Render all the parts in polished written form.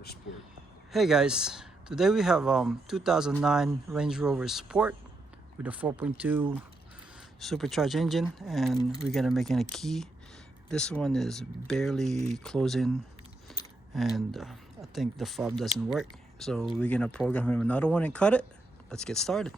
Rover Sport. Hey guys, today we have 2009 Range Rover Sport with a 4.2 supercharged engine, and we're gonna make a key. This one is barely closing, and I think the fob doesn't work, so we're gonna program him another one and cut it. Let's get started.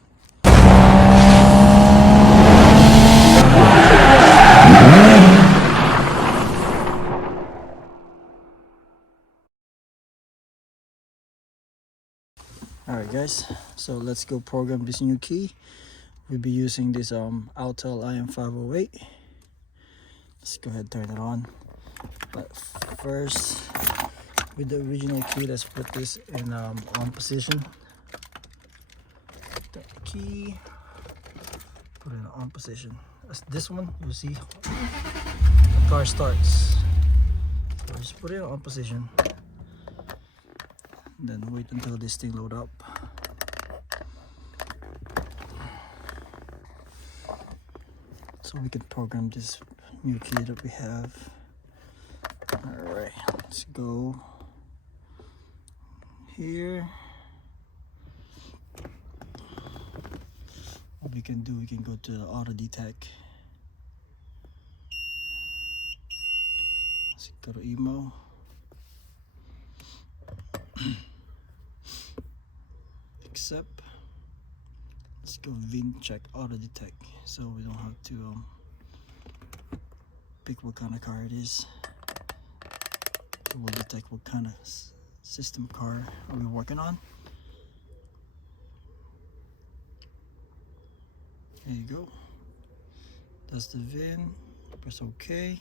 Alright guys, so let's go program this new key. We'll be using this autel im508. Let's go ahead and turn it on. But first, with the original key, let's put this in on position. The key, put it in on position. As this one, you see the car starts. So just put it on position. Then wait until this thing load up. So we can program this new key that we have. Alright, let's go here. What we can do, we can go to the auto detect. Let's go to emo. Accept. Let's go VIN check auto detect, so we don't have to pick what kind of car it is. It will detect what kind of system car are we working on. There you go. That's the VIN. Press OK.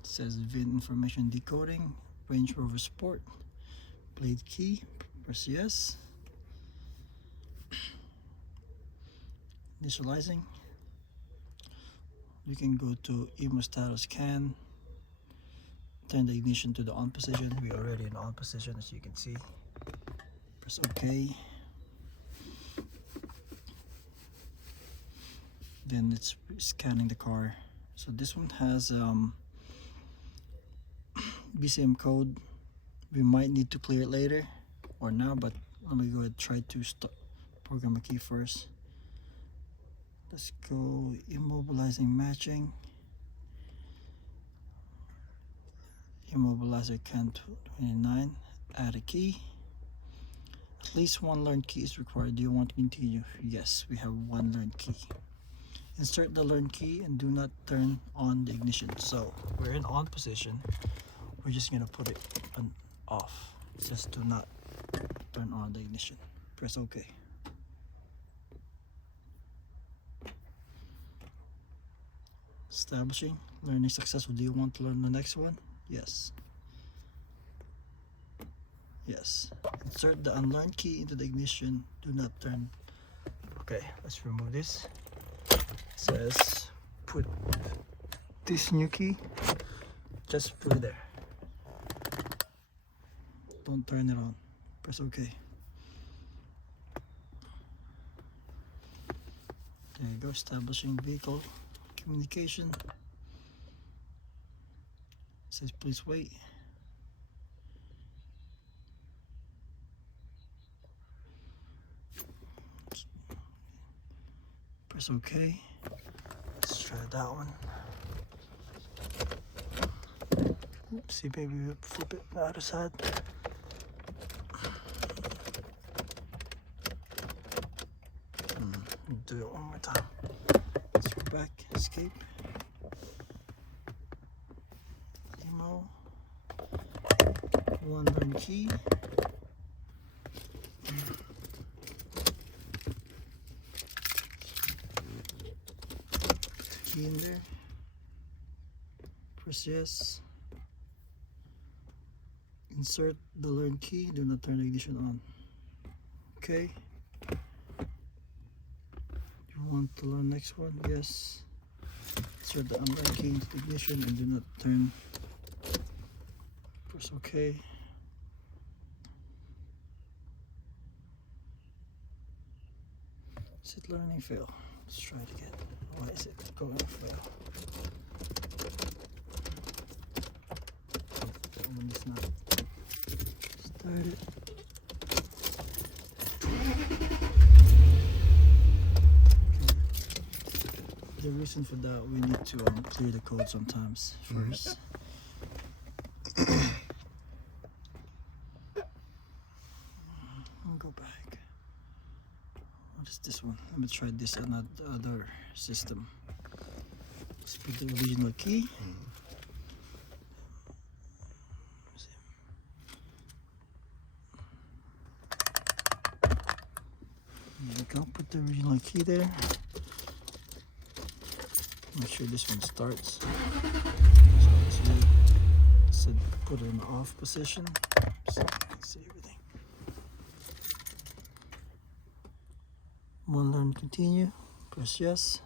It says VIN information decoding. Range Rover Sport. Blade key. Press yes. Initializing. You can go to emo status scan. Turn the ignition to the on position. We're already in on position, as you can see. Press OK. Then it's scanning the car. So this one has BCM code. We might need to clear it later or now, but let me go ahead and try to program a key first. Let's go immobilizing matching. Immobilizer can 29. Add a key. At least one learned key is required. Do you want to continue? Yes, we have one learned key. Insert the learned key and do not turn on the ignition. So we're in on position. We're just gonna put it on off. Just do not turn on the ignition. Press OK. Establishing. Learning successful. Do you want to learn the next one? Yes. Yes. Insert the unlearned key into the ignition. Do not turn. Okay, let's remove this. It says put this new key. Just put it there. Don't turn it on. Press OK. There you go. Establishing vehicle communication. It says please wait. Press OK. Let's try that one. Oopsie, maybe we flip it the other side. Do it one more time. Let's go back, escape. Emo. One learn key. Key in there. Press yes. Insert the learn key. Do not turn the ignition on. Okay. Want to learn next one? Yes. Insert the unlearn key into the ignition and do not turn. Press OK. Is it learning fail? Let's try it again. Why is it going to fail? Start it. The reason for that, we need to clear the code sometimes first. I'll go back. What is this one? Let me try this another system. Let's put the original key. There we go. Put the original key there. Make sure this one starts. So let's put it in the off position so you can see everything. One learn continue. Press yes.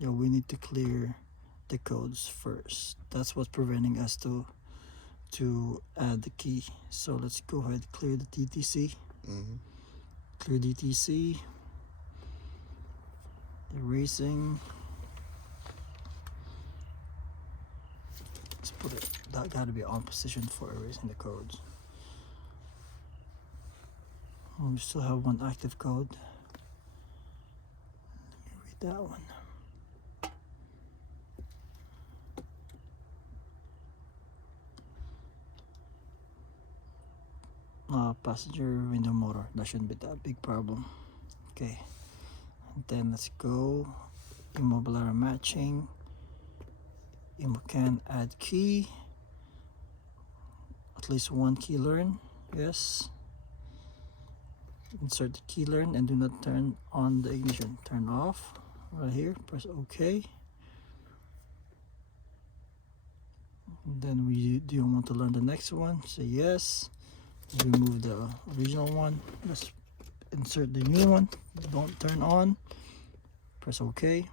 Yeah, we need to clear the codes first. That's what's preventing us to add the key. So let's go ahead and clear the DTC. Clear DTC. Erasing. Let's put it. That got to be on position for erasing the codes. We still have one active code. Let me read that one. Passenger window motor. That shouldn't be that big problem. Okay, and then let's go immobilizer matching. Can add key. At least one key learn. Yes. Insert the key learn and do not turn on the ignition. Turn off right here. Press OK. And then do you want to learn the next one? Say yes. Remove the original one. Let's insert the new one. Don't turn on. Press OK.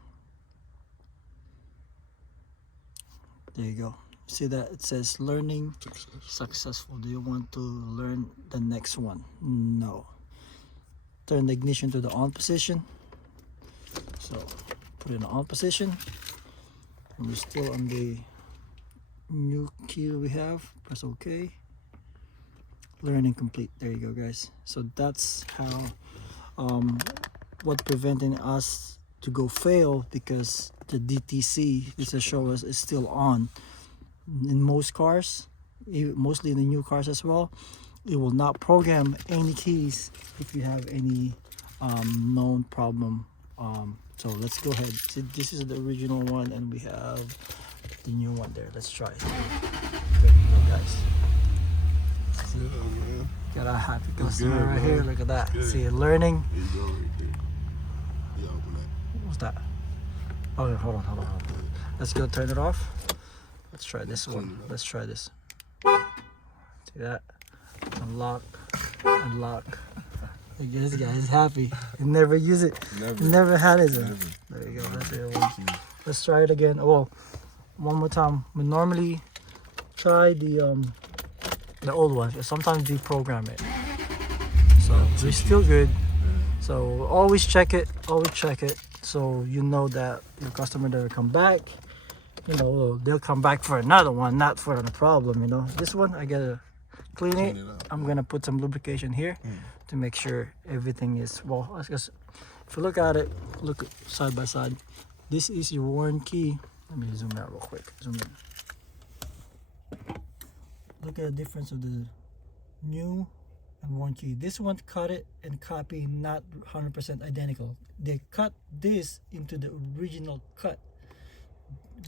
There you go. See that it says learning successful. Do you want to learn the next one? No. Turn the ignition to the on position. So put it in the on position. And we're still on the new key we have. Press OK. Learning complete. There you go, guys. So that's how what's preventing us to go fail, because the DTC, this will show us, is still on. In most cars, mostly in the new cars as well, it will not program any keys if you have any known problem. So let's go ahead. See, this is the original one and we have the new one there. Let's try it. There you go, guys. See, got a happy customer right here. Look at that. See, learning. What's that? Okay, hold on. Let's go turn it off. Let's try this one. Let's try this. See that? Unlock. This guy is happy. He never use it. Never had it. There you go. That's the other one. Let's try it again. Well, one more time. We normally try the old one. Sometimes deprogram it. So we're still good. So always check it. So you know that your customer will come back. You know, they'll come back for another one, not for a problem. You know, this one I gotta clean it. I'm gonna put some lubrication here to make sure everything is well. I guess if you look at it, look side by side. This is your worn key. Let me zoom out real quick. Zoom in. Look at the difference of the new and worn key. This one cut it and copy, not 100% identical. They cut this into the original cut.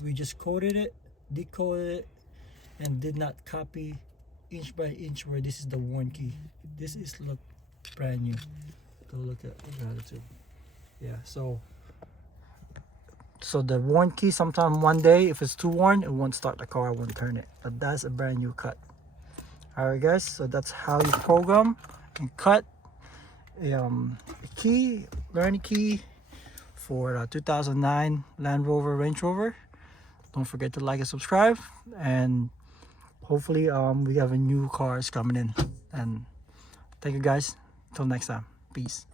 We just coded it, decoded it, and did not copy inch by inch where this is the worn key. This is look brand new. Go look at it too. Yeah, so the worn key, sometime one day if it's too worn, it won't start the car, it won't turn it. But that's a brand new cut. Alright guys, so that's how you program and cut a key, learning key for a 2009 Land Rover, Range Rover. Don't forget to like and subscribe, and hopefully we have a new cars coming in, and Thank you guys. Till next time. Peace.